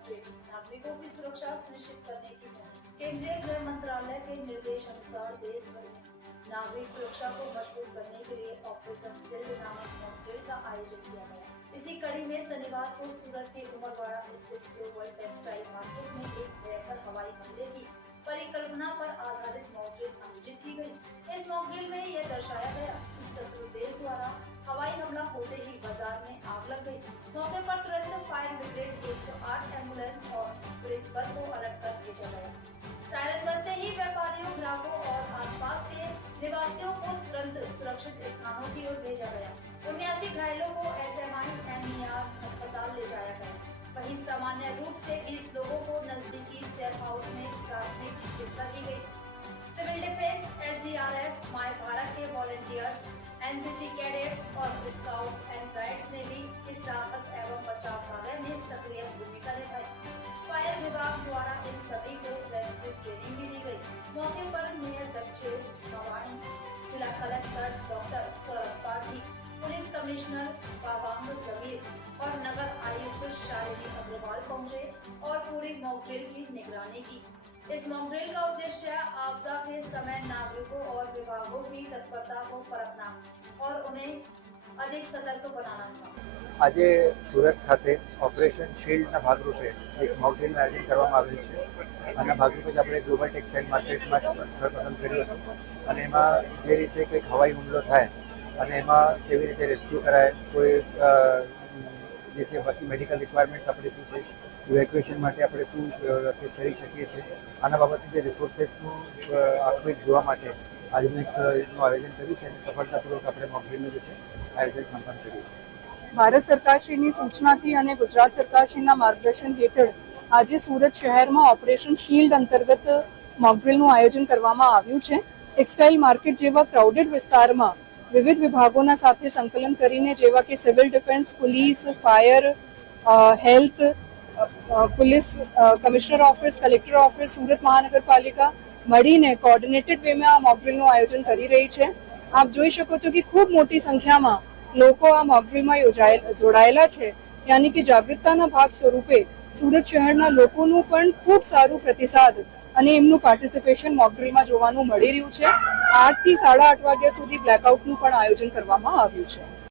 Mock drill, नागरिकों की सुरक्षा सुनिश्चित करने की मुहिम। केंद्रीय गृह मंत्रालय के निर्देश अनुसार देश भर में नागरिक सुरक्षा को मजबूत करने के लिए ऑपरेशन शील्ड नामक मॉक ड्रिल का आयोजन किया गया। इसी कड़ी में शनिवार को सूरत के उमरवाड़ा स्थित ग्लोबल टेक्सटाइल मार्केट में एक भयंकर हवाई हमले की परिकल्पना पर आधारित मॉक ड्रिल आयोजित की गई। इस मॉक ड्रिल में यह दर्शाया गया कि शत्रु देश द्वारा हवाई हमला होते ही बाजार में आग लग गई। मौके पर तुरंत फायर ब्रिगेड 108 एम्बुलेंस और पुलिस बल को अलर्ट कर भेजा गया। सायरन बजते ही व्यापारियों, ग्राहकों और आसपास के निवासियों को तुरंत सुरक्षित स्थानों की ओर भेजा गया। 79 घायलों को SMI-MER अस्पताल ले जाया गया। वहीं सामान्य रूप से 20 लोगों को नजदीकी सेफ हाउस में प्राथमिक चिकित्सा दी गई। Civil defence, SDRF, my Bharat के वॉलंटियर्स, NCC कैडेट्स और स्काउट्स एंड गाइड्स ने भी इस राहत एवं बचाव कार्य में सक्रिय भूमिका निभाई। फायर विभाग द्वारा इन सभी को रेस्क्यू ट्रेनिंग भी दी गई। मौके पर मेयर दक्षेश भवानी, जिला कलेक्टर डॉक्टर सौरभ पाठी, पुलिस कमिश्नर बाबांग जमीर और नगर आयुक्त शालिनी अग्रवाल पहुंचे और पूरी मॉक ड्रिल की निगरानी की। इस मॉक ड्रिल का उद्देश्य आपदा के समय नागरिकों और विभागों की तत्परता को परखना और उन्हें अधिक सतर्क बनाना था। આજે સુરત ખાતે ઓપરેશન શિલ્ડના ભાગરૂપે એક મોક ડ્રીલનું આયોજન કરવામાં આવેલું છે। આના ભાગરૂપે જ આપણે ગ્લોબલ ટેક્સટાઇલ માર્કેટમાં સ્થળ પસંદ કર્યું હતું અને એમાં જે રીતે કંઈક હવાઈ હુમલો થાય અને એમાં કેવી રીતે રેસ્ક્યુ કરાય, કોઈ જે છે બાકી મેડિકલ રિક્વાયરમેન્ટ આપણે શું છે, ઇવેક્યુએશન માટે આપણે શું વ્યવસ્થિત કરી શકીએ છીએ, આના બાબતે જે રિસોર્સેસનું આખું એક જોવા માટે આજનું એક એનું આયોજન કર્યું છે અને સફળતાપૂર્વક આપણે મોક ડ્રીલનું જે છે આયોજન સંપન્ન કર્યું છે। ભારત સરકારશ્રીની સૂચનાથી અને ગુજરાત સરકારશ્રીના માર્ગદર્શન હેઠળ આજે સુરત શહેરમાં ઓપરેશન શિલ્ડ અંતર્ગત મોક ડ્રીલનું આયોજન કરવામાં આવ્યું છે। ટેક્સટાઇલ માર્કેટ જેવા ક્રાઉડેડ વિસ્તારમાં વિવિધ વિભાગોના સાથે સંકલન કરીને જેવા કે civil defence, police, fire, health, police commissioner office, collector office, Surat મહાનગરપાલિકા મળીને કોઓર્ડિનેટેડ વેમાં આ મોક ડ્રીલનું આયોજન કરી રહી છે। આપ જોઈ શકો છો કે ખૂબ મોટી સંખ્યામાં લોકો આ મોક ડ્રીલમાં જોડાયેલા છે, યાની કે જાગૃતતાના ભાગ સ્વરૂપે સુરત શહેરના લોકોનું પણ ખૂબ સારું પ્રતિસાદ અને એમનું પાર્ટિસિપેશન મોક ડ્રીલમાં જોવાનું મળી રહ્યું છે। 8 થી 8:30 વાગ્યા સુધી બ્લેકઆઉટનું પણ આયોજન કરવામાં આવ્યું છે।